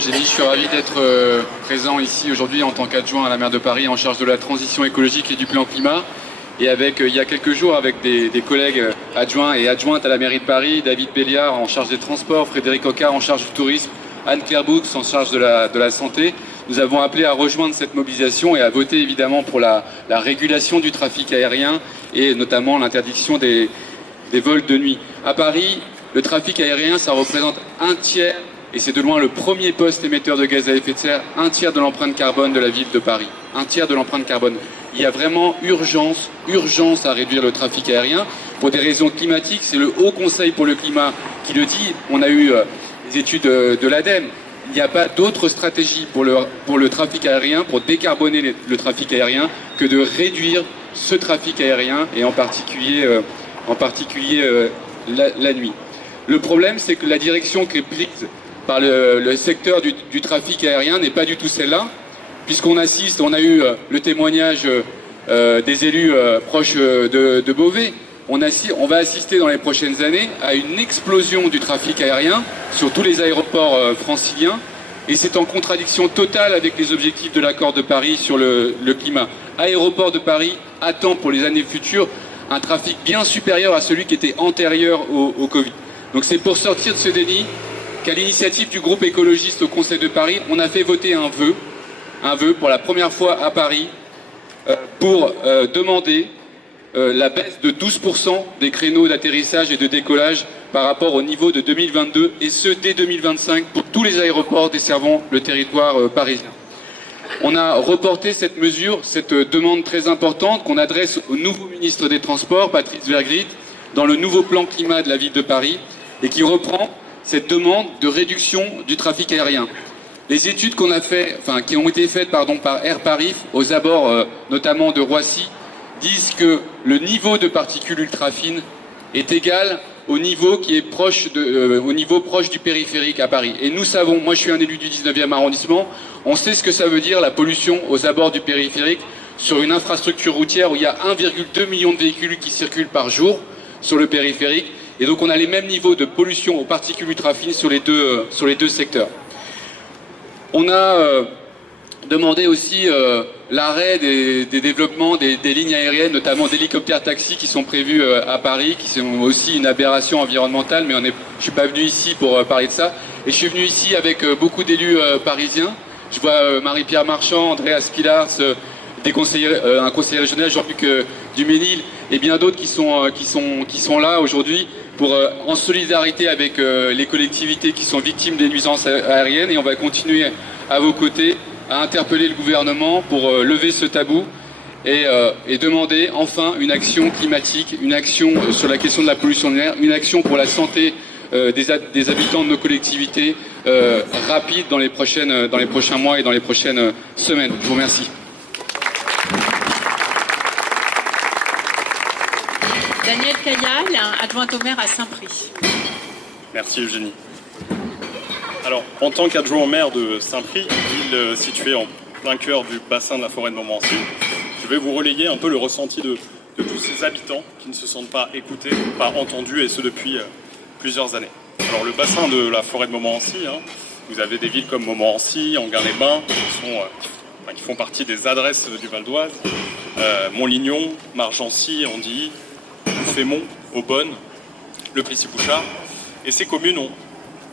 Eugénie, je suis ravi d'être présent ici aujourd'hui en tant qu'adjoint à la maire de Paris en charge de la transition écologique et du plan climat. Et avec, il y a quelques jours, avec des collègues adjoints et adjointes à la mairie de Paris, David Béliard en charge des transports, Frédéric Ocard en charge du tourisme, Anne-Claire Boux en charge de la santé, nous avons appelé à rejoindre cette mobilisation et à voter évidemment pour la régulation du trafic aérien et notamment l'interdiction des vols de nuit. À Paris, le trafic aérien, ça représente un tiers, et c'est de loin le premier poste émetteur de gaz à effet de serre, un tiers de l'empreinte carbone de la ville de Paris. Un tiers de l'empreinte carbone. Il y a vraiment urgence à réduire le trafic aérien pour des raisons climatiques. C'est le Haut Conseil pour le climat qui le dit. On a eu les études de l'ADEME. Il n'y a pas d'autre stratégie pour le trafic aérien, pour décarboner le trafic aérien, que de réduire ce trafic aérien et en particulier la nuit. Le problème, c'est que la direction qui est prise par le secteur du trafic aérien n'est pas du tout celle-là, puisqu'on assiste, on a eu le témoignage des élus proches de Beauvais. On va assister dans les prochaines années à une explosion du trafic aérien sur tous les aéroports franciliens, et c'est en contradiction totale avec les objectifs de l'accord de Paris sur le climat. Aéroport de Paris attend pour les années futures un trafic bien supérieur à celui qui était antérieur au Covid. Donc c'est pour sortir de ce déni qu'à l'initiative du groupe écologiste au Conseil de Paris, on a fait voter un vœu pour la première fois à Paris pour demander la baisse de 12% des créneaux d'atterrissage et de décollage par rapport au niveau de 2022, et ce dès 2025 pour tous les aéroports desservant le territoire parisien. On a reporté cette mesure, cette demande très importante qu'on adresse au nouveau ministre des Transports, Patrice Vergriete, dans le nouveau plan climat de la ville de Paris, et qui reprend cette demande de réduction du trafic aérien. Les études qui ont été faites par Air Paris aux abords notamment de Roissy disent que le niveau de particules ultra fines est égal au niveau qui est proche du périphérique à Paris. Et nous savons, moi je suis un élu du 19e arrondissement, on sait ce que ça veut dire la pollution aux abords du périphérique sur une infrastructure routière où il y a 1,2 million de véhicules qui circulent par jour sur le périphérique. Et donc on a les mêmes niveaux de pollution aux particules ultra fines sur les deux secteurs. On a demandé aussi l'arrêt des développements des lignes aériennes, notamment d'hélicoptères taxis qui sont prévus à Paris, qui sont aussi une aberration environnementale, mais je ne suis pas venu ici pour parler de ça. Et je suis venu ici avec beaucoup d'élus parisiens. Je vois Marie-Pierre Marchand, Andréa Spilars, un conseiller régional, Jean-Luc Duménil, et bien d'autres qui sont là aujourd'hui pour, en solidarité avec les collectivités qui sont victimes des nuisances aériennes, et on va continuer à vos côtés à interpeller le gouvernement pour lever ce tabou et demander enfin une action climatique, une action sur la question de la pollution de l'air, une action pour la santé des habitants de nos collectivités rapide dans les prochains mois et dans les prochaines semaines. Je vous remercie. Daniel Caillal, adjointe au maire à Saint-Prix. Merci Eugénie. Alors, en tant qu'adjoint au maire de Saint-Prix, ville située en plein cœur du bassin de la forêt de Montmorency, je vais vous relayer un peu le ressenti de tous ces habitants qui ne se sentent pas écoutés, pas entendus, et ce depuis plusieurs années. Alors, le bassin de la forêt de Montmorency, vous avez des villes comme Montmorency, Anguin-les-Bains, qui font partie des adresses du Val d'Oise, Montlignon, Margency, Andilly, Fémont, Aubonne, Le Plessis-Bouchard, et ces communes ont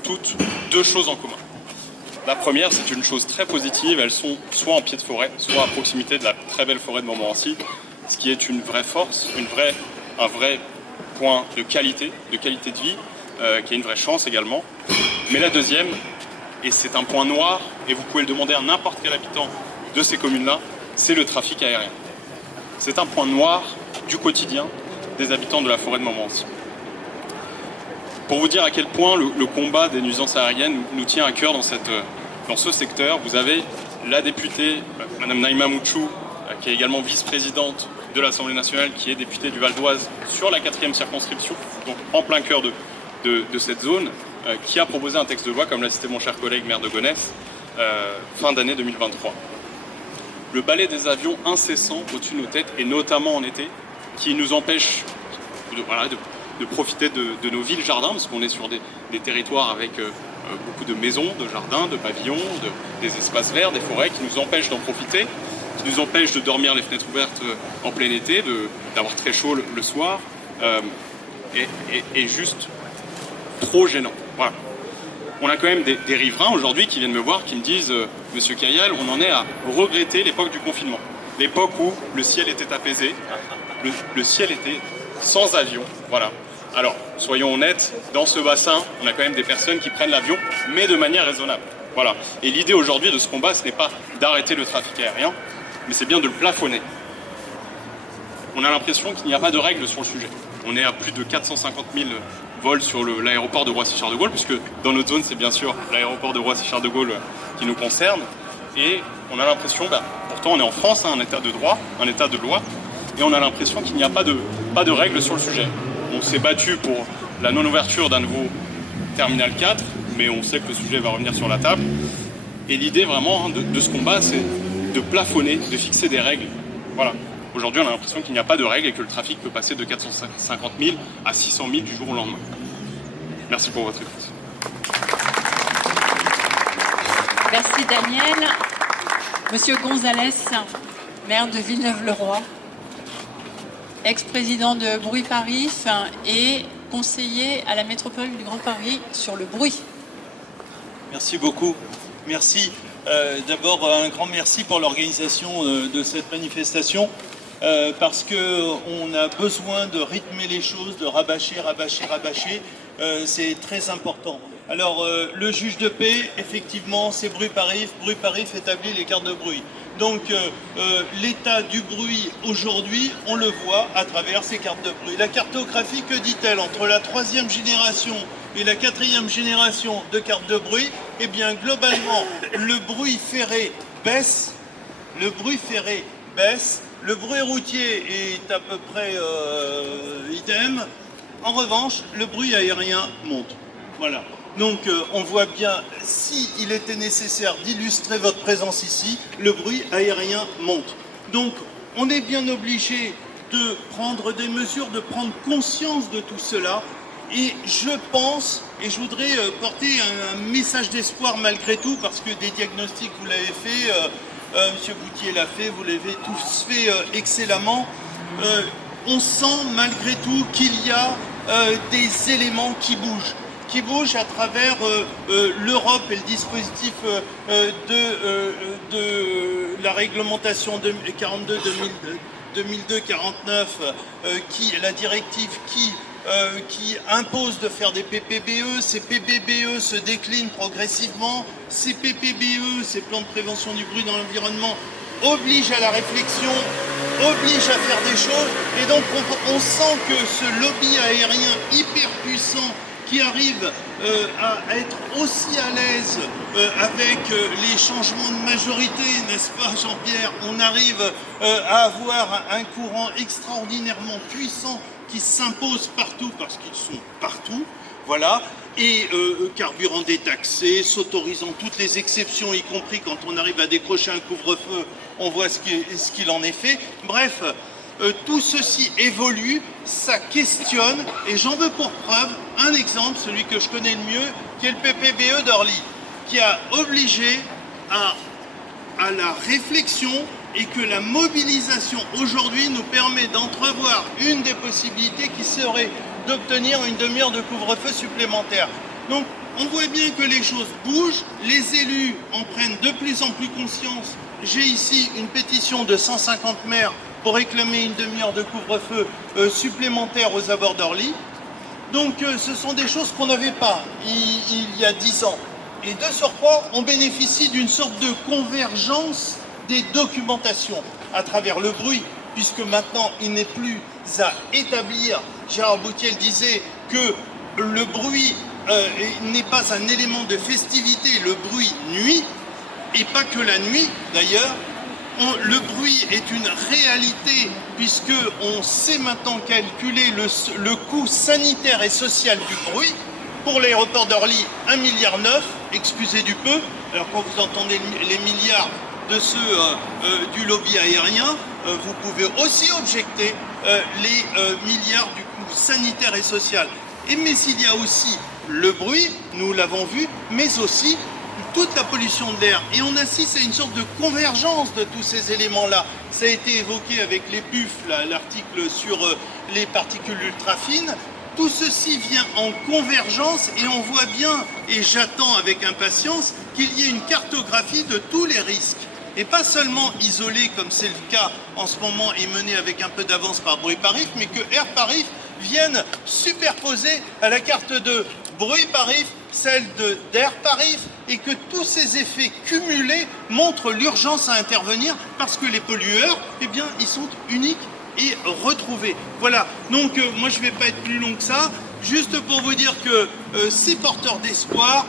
toutes deux choses en commun. La première, c'est une chose très positive, elles sont soit en pied de forêt, soit à proximité de la très belle forêt de Montmorency, ce qui est une vraie force, un vrai point de qualité de vie, qui est une vraie chance également. Mais la deuxième, et c'est un point noir, et vous pouvez le demander à n'importe quel habitant de ces communes-là, c'est le trafic aérien. C'est un point noir du quotidien des habitants de la forêt de Montmorency. Pour vous dire à quel point le combat des nuisances aériennes nous tient à cœur dans ce secteur, vous avez la députée, Madame Naïma Mouchou, qui est également vice-présidente de l'Assemblée nationale, qui est députée du Val d'Oise sur la 4e circonscription, donc en plein cœur de cette zone, qui a proposé un texte de loi, comme l'a cité mon cher collègue maire de Gonesse, fin d'année 2023. Le balai des avions incessants au-dessus de nos têtes, et notamment en été, qui nous empêche de profiter de nos villes-jardins, parce qu'on est sur des territoires avec beaucoup de maisons, de jardins, de pavillons, des espaces verts, des forêts qui nous empêchent d'en profiter, qui nous empêchent de dormir les fenêtres ouvertes en plein été, d'avoir très chaud le soir, et juste trop gênant. Voilà. On a quand même des riverains aujourd'hui qui viennent me voir, qui me disent « Monsieur Kayal, on en est à regretter l'époque du confinement. L'époque où le ciel était apaisé, le ciel était sans avion. » Voilà. Alors, soyons honnêtes, dans ce bassin, on a quand même des personnes qui prennent l'avion, mais de manière raisonnable. Voilà. Et l'idée aujourd'hui de ce combat, ce n'est pas d'arrêter le trafic aérien, mais c'est bien de le plafonner. On a l'impression qu'il n'y a pas de règles sur le sujet. On est à plus de 450 000 vols sur l'aéroport de Roissy-Charles de Gaulle, puisque dans notre zone, c'est bien sûr l'aéroport de Roissy-Charles de Gaulle qui nous concerne. Et on a l'impression, pourtant on est en France, un état de droit, un état de loi, et on a l'impression qu'il n'y a pas de règles sur le sujet. On s'est battu pour la non-ouverture d'un nouveau Terminal 4, mais on sait que le sujet va revenir sur la table. Et l'idée vraiment de ce combat, c'est de plafonner, de fixer des règles. Voilà. Aujourd'hui, on a l'impression qu'il n'y a pas de règles et que le trafic peut passer de 450 000 à 600 000 du jour au lendemain. Merci pour votre écoute. Merci Daniel. Monsieur Gonzalez, maire de Villeneuve-le-Roi, ex-président de Bruit Paris et conseiller à la métropole du Grand Paris sur le bruit. Merci beaucoup. Merci. D'abord, un grand merci pour l'organisation de cette manifestation. Parce qu'on a besoin de rythmer les choses, de rabâcher, c'est très important. Alors, le juge de paix, effectivement, c'est Bruit Paris établit les cartes de bruit. Donc, l'état du bruit aujourd'hui, on le voit à travers ces cartes de bruit. La cartographie, que dit-elle? Entre la 3e génération et la 4e génération de cartes de bruit, eh bien, globalement, le bruit ferré baisse, le bruit routier est à peu près idem. En revanche, le bruit aérien monte. Voilà. Donc, on voit bien, s'il était nécessaire d'illustrer votre présence ici, le bruit aérien monte. Donc, on est bien obligé de prendre des mesures, de prendre conscience de tout cela. Et je pense, et je voudrais porter un message d'espoir malgré tout, parce que des diagnostics, vous l'avez fait, Monsieur Boutier l'a fait, vous l'avez tous fait excellemment. On sent malgré tout qu'il y a des éléments qui bougent à travers l'Europe et le dispositif de la réglementation 2002-49, la directive qui impose de faire des PPBE. Ces PPBE se déclinent progressivement. Ces PPBE, ces plans de prévention du bruit dans l'environnement, obligent à la réflexion, obligent à faire des choses. Et donc on sent que ce lobby aérien hyper puissant qui arrive à être aussi à l'aise avec les changements de majorité, n'est-ce pas Jean-Pierre? On arrive à avoir un courant extraordinairement puissant qui s'imposent partout parce qu'ils sont partout, voilà, et carburant détaxé, s'autorisant toutes les exceptions, y compris quand on arrive à décrocher un couvre-feu, on voit ce qu'il en est fait. Bref, tout ceci évolue, ça questionne, et j'en veux pour preuve un exemple, celui que je connais le mieux, qui est le PPBE d'Orly, qui a obligé à la réflexion, et que la mobilisation aujourd'hui nous permet d'entrevoir une des possibilités qui serait d'obtenir une demi-heure de couvre-feu supplémentaire. Donc on voit bien que les choses bougent, les élus en prennent de plus en plus conscience. J'ai ici une pétition de 150 maires pour réclamer une demi-heure de couvre-feu supplémentaire aux abords d'Orly. Donc ce sont des choses qu'on n'avait pas il y a 10 ans. Et de surcroît, on bénéficie d'une sorte de convergence des documentations à travers le bruit, puisque maintenant il n'est plus à établir. Gérard Boutier disait que le bruit n'est pas un élément de festivité, le bruit nuit, et pas que la nuit d'ailleurs. Le bruit est une réalité, puisque on sait maintenant calculer le coût sanitaire et social du bruit. Pour l'aéroport d'Orly, 1,9 milliard, excusez du peu. Alors quand vous entendez les milliards de ceux du lobby aérien, vous pouvez aussi objecter les milliards du coût sanitaire et social. Mais il y a aussi le bruit, nous l'avons vu, mais aussi toute la pollution de l'air. Et on assiste à une sorte de convergence de tous ces éléments-là. Ça a été évoqué avec les PUF, l'article sur les particules ultra fines. Tout ceci vient en convergence et on voit bien, et j'attends avec impatience, qu'il y ait une cartographie de tous les risques. Et pas seulement isolés, comme c'est le cas en ce moment et mené avec un peu d'avance par Bruit Parif, mais que Air Parif vienne superposer à la carte de Bruit Parif celle d'Air Parif, et que tous ces effets cumulés montrent l'urgence à intervenir parce que les pollueurs, eh bien, ils sont uniques et retrouvés. Voilà, donc moi je ne vais pas être plus long que ça, juste pour vous dire que c'est porteur d'espoir.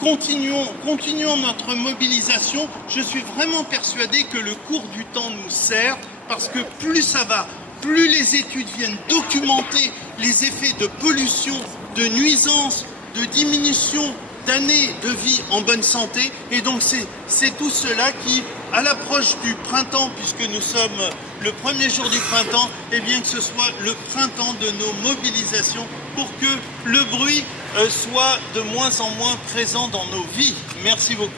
Continuons notre mobilisation. Je suis vraiment persuadé que le cours du temps nous sert, parce que plus ça va, plus les études viennent documenter les effets de pollution, de nuisance, de diminution d'années de vie en bonne santé. Et donc c'est tout cela qui, à l'approche du printemps, puisque nous sommes le premier jour du printemps, eh bien que ce soit le printemps de nos mobilisations pour que le bruit soit de moins en moins présent dans nos vies. Merci beaucoup.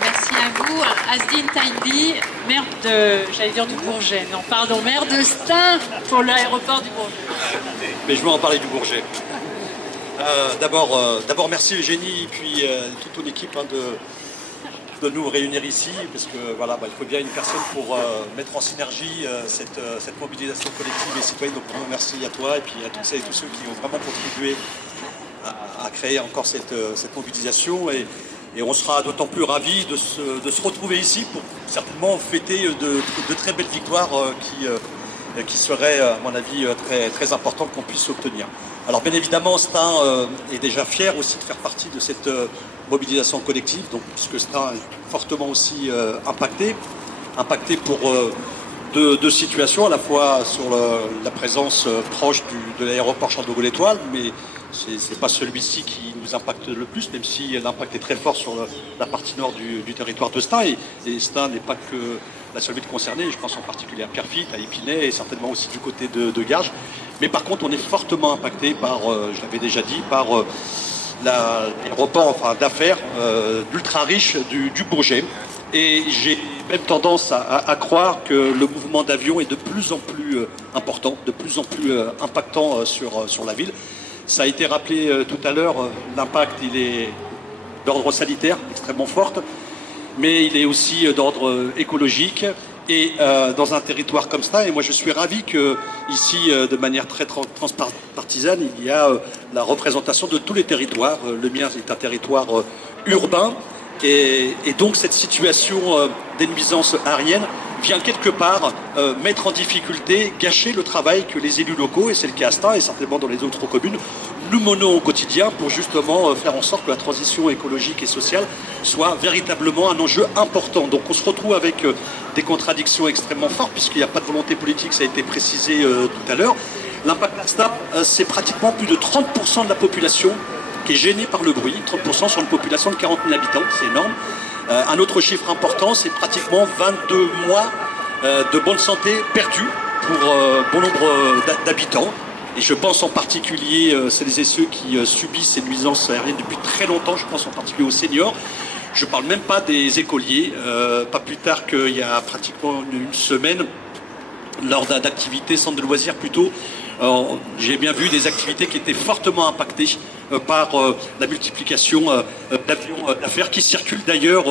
Merci à vous. Asdine Taïdi, maire de, j'allais dire du Bourget, non pardon, maire de Stains pour l'aéroport du Bourget. Mais je veux en parler du Bourget. D'abord, merci Eugénie et puis toute ton équipe de nous réunir ici, parce que voilà, il faut bien une personne pour mettre en synergie cette mobilisation collective et citoyenne. Donc merci à toi et puis à toutes celles et tous ceux qui ont vraiment contribué à créer encore cette mobilisation. Et on sera d'autant plus ravis de se retrouver ici pour certainement fêter de très belles victoires qui seraient, à mon avis, très, très importantes qu'on puisse obtenir. Alors bien évidemment, Stains est déjà fier aussi de faire partie de cette mobilisation collective, donc, puisque Stains est fortement aussi impacté pour deux situations, à la fois sur la présence proche de l'aéroport Charles de Gaulle-Étoile, mais c'est pas celui-ci qui nous impacte le plus, même si l'impact est très fort sur la partie nord du territoire de Stains, et Stains n'est pas que la seule ville concernée, je pense en particulier à Pierrefitte, à Épinay, et certainement aussi du côté de Garges. Mais par contre, on est fortement impacté par, je l'avais déjà dit, par l'aéroport d'affaires ultra riche du Bourget. Et j'ai même tendance à croire que le mouvement d'avion est de plus en plus important, de plus en plus impactant sur la ville. Ça a été rappelé tout à l'heure, l'impact il est d'ordre sanitaire extrêmement fort, mais il est aussi d'ordre écologique. Et dans un territoire comme ça, et moi je suis ravi que ici, de manière très transpartisane, il y a la représentation de tous les territoires. Le mien est un territoire urbain, et donc cette situation des nuisances aériennes vient quelque part mettre en difficulté, gâcher le travail que les élus locaux, et c'est le cas à Stains et certainement dans les autres communes, nous menons au quotidien pour justement faire en sorte que la transition écologique et sociale soit véritablement un enjeu important. Donc on se retrouve avec des contradictions extrêmement fortes, puisqu'il n'y a pas de volonté politique, ça a été précisé tout à l'heure. L'impact à Stains, c'est pratiquement plus de 30% de la population qui est gênée par le bruit, 30% sur une population de 40 000 habitants, c'est énorme. Un autre chiffre important, c'est pratiquement 22 mois de bonne santé perdus pour bon nombre d'habitants. Et je pense en particulier celles et ceux qui subissent ces nuisances aériennes depuis très longtemps, je pense en particulier aux seniors. Je ne parle même pas des écoliers. Pas plus tard qu'il y a pratiquement une semaine, lors d'activités, centres de loisirs plutôt, j'ai bien vu des activités qui étaient fortement impactées par la multiplication d'avions d'affaires qui circulent d'ailleurs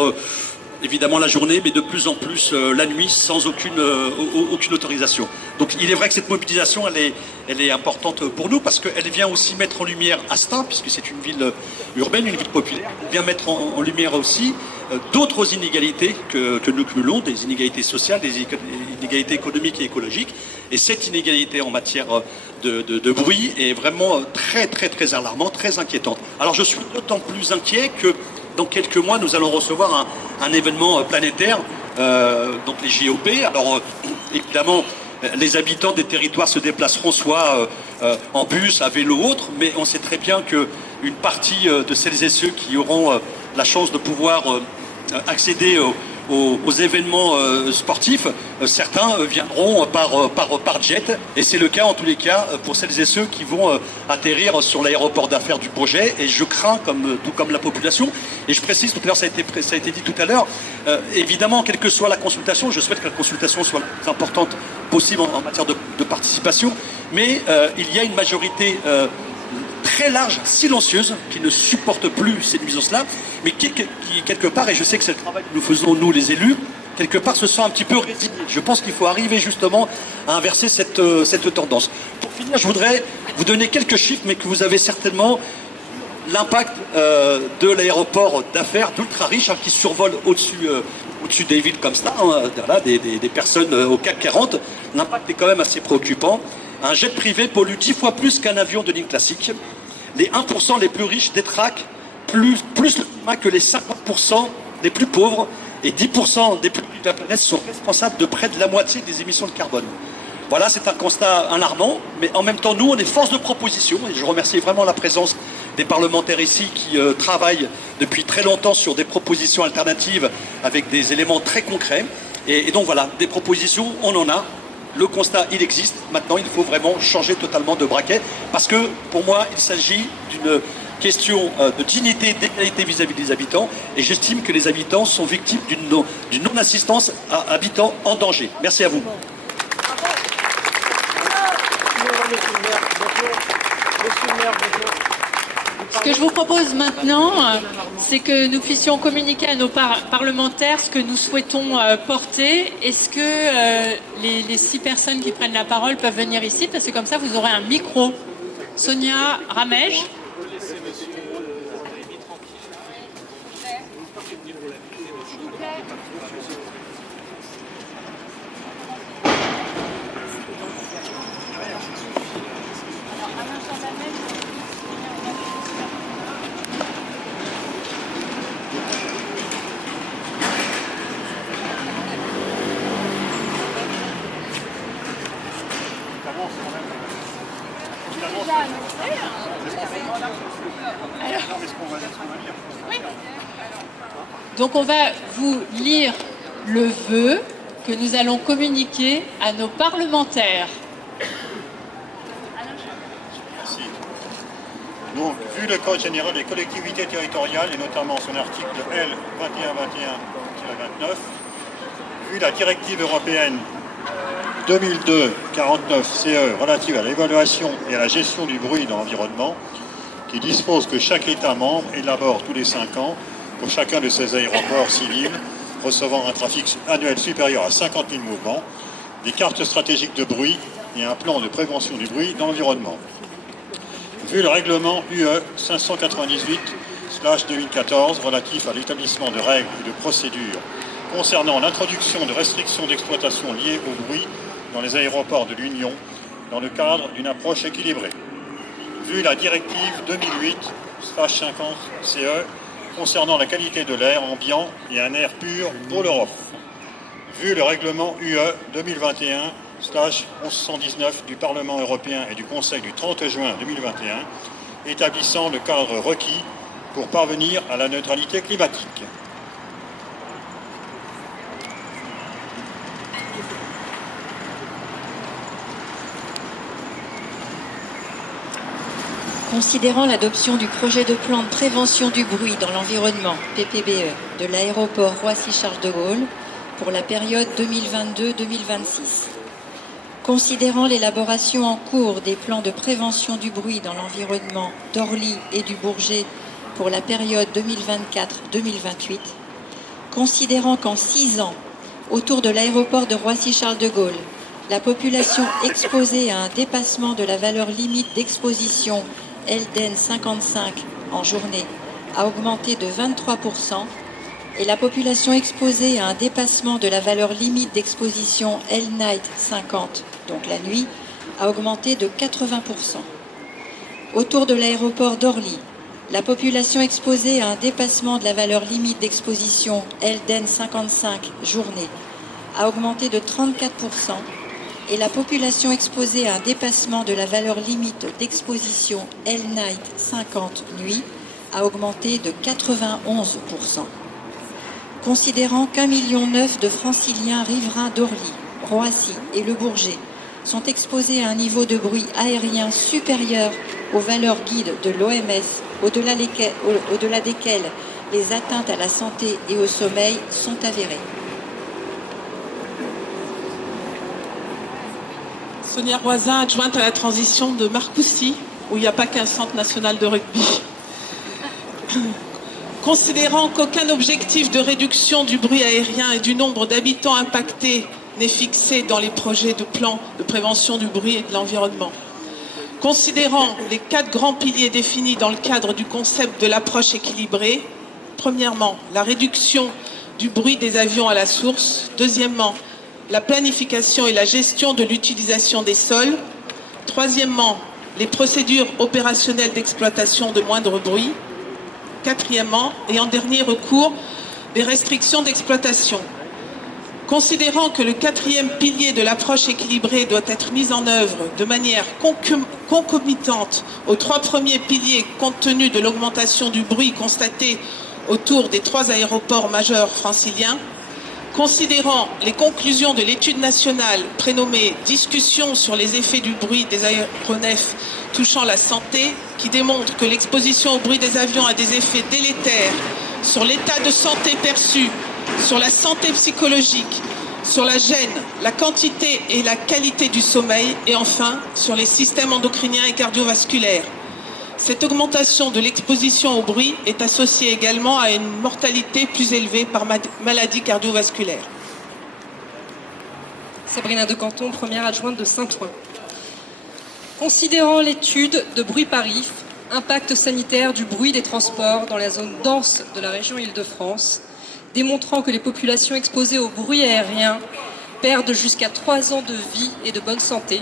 évidemment la journée, mais de plus en plus la nuit sans aucune autorisation. Donc il est vrai que cette mobilisation elle est importante pour nous, parce qu'elle vient aussi mettre en lumière Stains, puisque c'est une ville urbaine, une ville populaire. Elle vient mettre en lumière aussi d'autres inégalités que nous cumulons, des inégalités sociales, des inégalités économiques et écologiques. Et cette inégalité en matière de bruit est vraiment très très très alarmante, très inquiétante. Alors je suis d'autant plus inquiet que dans quelques mois, nous allons recevoir un événement planétaire, donc les JOP. Alors, évidemment, les habitants des territoires se déplaceront soit en bus, à vélo ou autre, mais on sait très bien qu'une partie de celles et ceux qui auront la chance de pouvoir accéder aux événements sportifs, certains viendront par jet, et c'est le cas en tous les cas pour celles et ceux qui vont atterrir sur l'aéroport d'affaires du Bourget, et je crains, tout comme la population, et je précise, tout à l'heure, ça a été dit tout à l'heure, évidemment, quelle que soit la consultation, je souhaite que la consultation soit la plus importante possible en matière de participation, mais il y a une majorité très large, silencieuse, qui ne supporte plus ces nuisances-là, mais qui, quelque part, et je sais que c'est le travail que nous faisons, nous les élus, quelque part se sent un petit peu résigné. Je pense qu'il faut arriver justement à inverser cette tendance. Pour finir, je voudrais vous donner quelques chiffres, mais que vous avez certainement l'impact de l'aéroport d'affaires d'Ultra Riche, qui survole au-dessus des villes comme ça, voilà, des personnes au CAC 40. L'impact est quand même assez préoccupant. Un jet privé pollue 10 fois plus qu'un avion de ligne classique. Les 1% les plus riches détraquent plus le climat que les 50% les plus pauvres, et 10% des plus riches de la planète sont responsables de près de la moitié des émissions de carbone. Voilà, c'est un constat alarmant, mais en même temps, nous, on est force de proposition, et je remercie vraiment la présence des parlementaires ici qui travaillent depuis très longtemps sur des propositions alternatives avec des éléments très concrets. Et donc voilà, des propositions, on en a. Le constat, il existe. Maintenant, il faut vraiment changer totalement de braquet, parce que, pour moi, il s'agit d'une question de dignité, d'égalité vis-à-vis des habitants, et j'estime que les habitants sont victimes d'une non-assistance à habitants en danger. Merci à vous. Ce que je vous propose maintenant, c'est que nous puissions communiquer à nos parlementaires ce que nous souhaitons porter. Est-ce que les 6 personnes qui prennent la parole peuvent venir ici? Parce que comme ça, vous aurez un micro. Sonia Ramège. Donc on va vous lire le vœu que nous allons communiquer à nos parlementaires. Merci. Donc, vu le Code général des collectivités territoriales, et notamment son article L 2121-29, vu la directive européenne 2002-49-CE relative à l'évaluation et à la gestion du bruit dans l'environnement, qui dispose que chaque État membre élabore tous les 5 ans, pour chacun de ses aéroports civils recevant un trafic annuel supérieur à 50 000 mouvements, des cartes stratégiques de bruit et un plan de prévention du bruit dans l'environnement. Vu le règlement UE 598/2014 relatif à l'établissement de règles et de procédures concernant l'introduction de restrictions d'exploitation liées au bruit dans les aéroports de l'Union dans le cadre d'une approche équilibrée. Vu la directive 2008/50/CE concernant la qualité de l'air ambiant et un air pur pour l'Europe. Vu le règlement UE 2021/1119 du Parlement européen et du Conseil du 30 juin 2021, établissant le cadre requis pour parvenir à la neutralité climatique. Considérant l'adoption du projet de plan de prévention du bruit dans l'environnement, PPBE, de l'aéroport Roissy-Charles de Gaulle pour la période 2022-2026. Considérant l'élaboration en cours des plans de prévention du bruit dans l'environnement d'Orly et du Bourget pour la période 2024-2028. Considérant qu'en 6 ans, autour de l'aéroport de Roissy-Charles de Gaulle, la population exposée à un dépassement de la valeur limite d'exposition LDN 55 en journée a augmenté de 23% et la population exposée à un dépassement de la valeur limite d'exposition LNight 50, donc la nuit, a augmenté de 80%. Autour de l'aéroport d'Orly, la population exposée à un dépassement de la valeur limite d'exposition LDN 55 journée a augmenté de 34%. Et la population exposée à un dépassement de la valeur limite d'exposition LNight 50 nuit a augmenté de 91%. Considérant qu'1,9 million de franciliens riverains d'Orly, Roissy et Le Bourget sont exposés à un niveau de bruit aérien supérieur aux valeurs guides de l'OMS, au-delà desquelles les atteintes à la santé et au sommeil sont avérées. Sonia Roisin, adjointe à la transition de Marcoussis, où il n'y a pas qu'un centre national de rugby. Considérant qu'aucun objectif de réduction du bruit aérien et du nombre d'habitants impactés n'est fixé dans les projets de plan de prévention du bruit et de l'environnement. Considérant les 4 grands piliers définis dans le cadre du concept de l'approche équilibrée, premièrement, la réduction du bruit des avions à la source. Deuxièmement, la planification et la gestion de l'utilisation des sols. Troisièmement, les procédures opérationnelles d'exploitation de moindre bruit. Quatrièmement, et en dernier recours, les restrictions d'exploitation. Considérant que le 4e pilier de l'approche équilibrée doit être mis en œuvre de manière concomitante aux 3 premiers piliers compte tenu de l'augmentation du bruit constatée autour des 3 aéroports majeurs franciliens, considérant les conclusions de l'étude nationale prénommée « Discussion sur les effets du bruit des aéronefs touchant la santé » qui démontre que l'exposition au bruit des avions a des effets délétères sur l'état de santé perçu, sur la santé psychologique, sur la gêne, la quantité et la qualité du sommeil et enfin sur les systèmes endocriniens et cardiovasculaires. Cette augmentation de l'exposition au bruit est associée également à une mortalité plus élevée par maladie cardiovasculaire. Sabrina de Canton, première adjointe de Saint-Ouen. Considérant l'étude de Bruit Paris, impact sanitaire du bruit des transports dans la zone dense de la région Île-de-France, démontrant que les populations exposées au bruit aérien perdent jusqu'à 3 ans de vie et de bonne santé.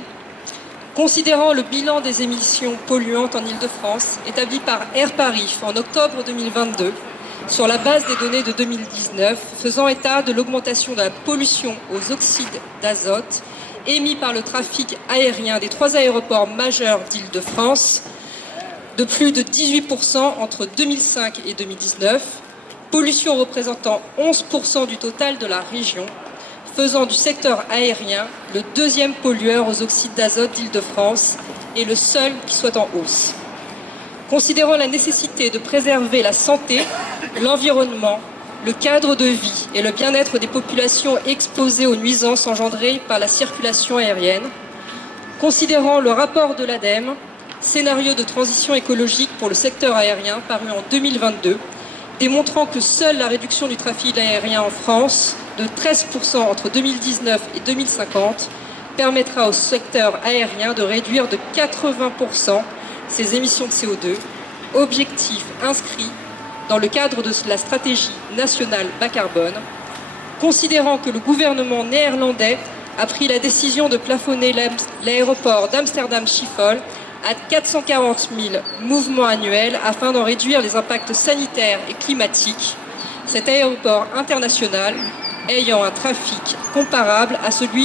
Considérant le bilan des émissions polluantes en Île-de-France, établi par Air Paris en octobre 2022, sur la base des données de 2019, faisant état de l'augmentation de la pollution aux oxydes d'azote émis par le trafic aérien des 3 aéroports majeurs d'Île-de-France, de plus de 18% entre 2005 et 2019, pollution représentant 11% du total de la région, faisant du secteur aérien le 2e pollueur aux oxydes d'azote d'Île-de-France et le seul qui soit en hausse. Considérant la nécessité de préserver la santé, l'environnement, le cadre de vie et le bien-être des populations exposées aux nuisances engendrées par la circulation aérienne, considérant le rapport de l'ADEME, scénario de transition écologique pour le secteur aérien paru en 2022, démontrant que seule la réduction du trafic aérien en France de 13% entre 2019 et 2050 permettra au secteur aérien de réduire de 80% ses émissions de CO2, objectif inscrit dans le cadre de la stratégie nationale bas carbone, considérant que le gouvernement néerlandais a pris la décision de plafonner l'aéroport d'Amsterdam-Schiphol à 440 000 mouvements annuels afin d'en réduire les impacts sanitaires et climatiques, cet aéroport international ayant un trafic comparable à celui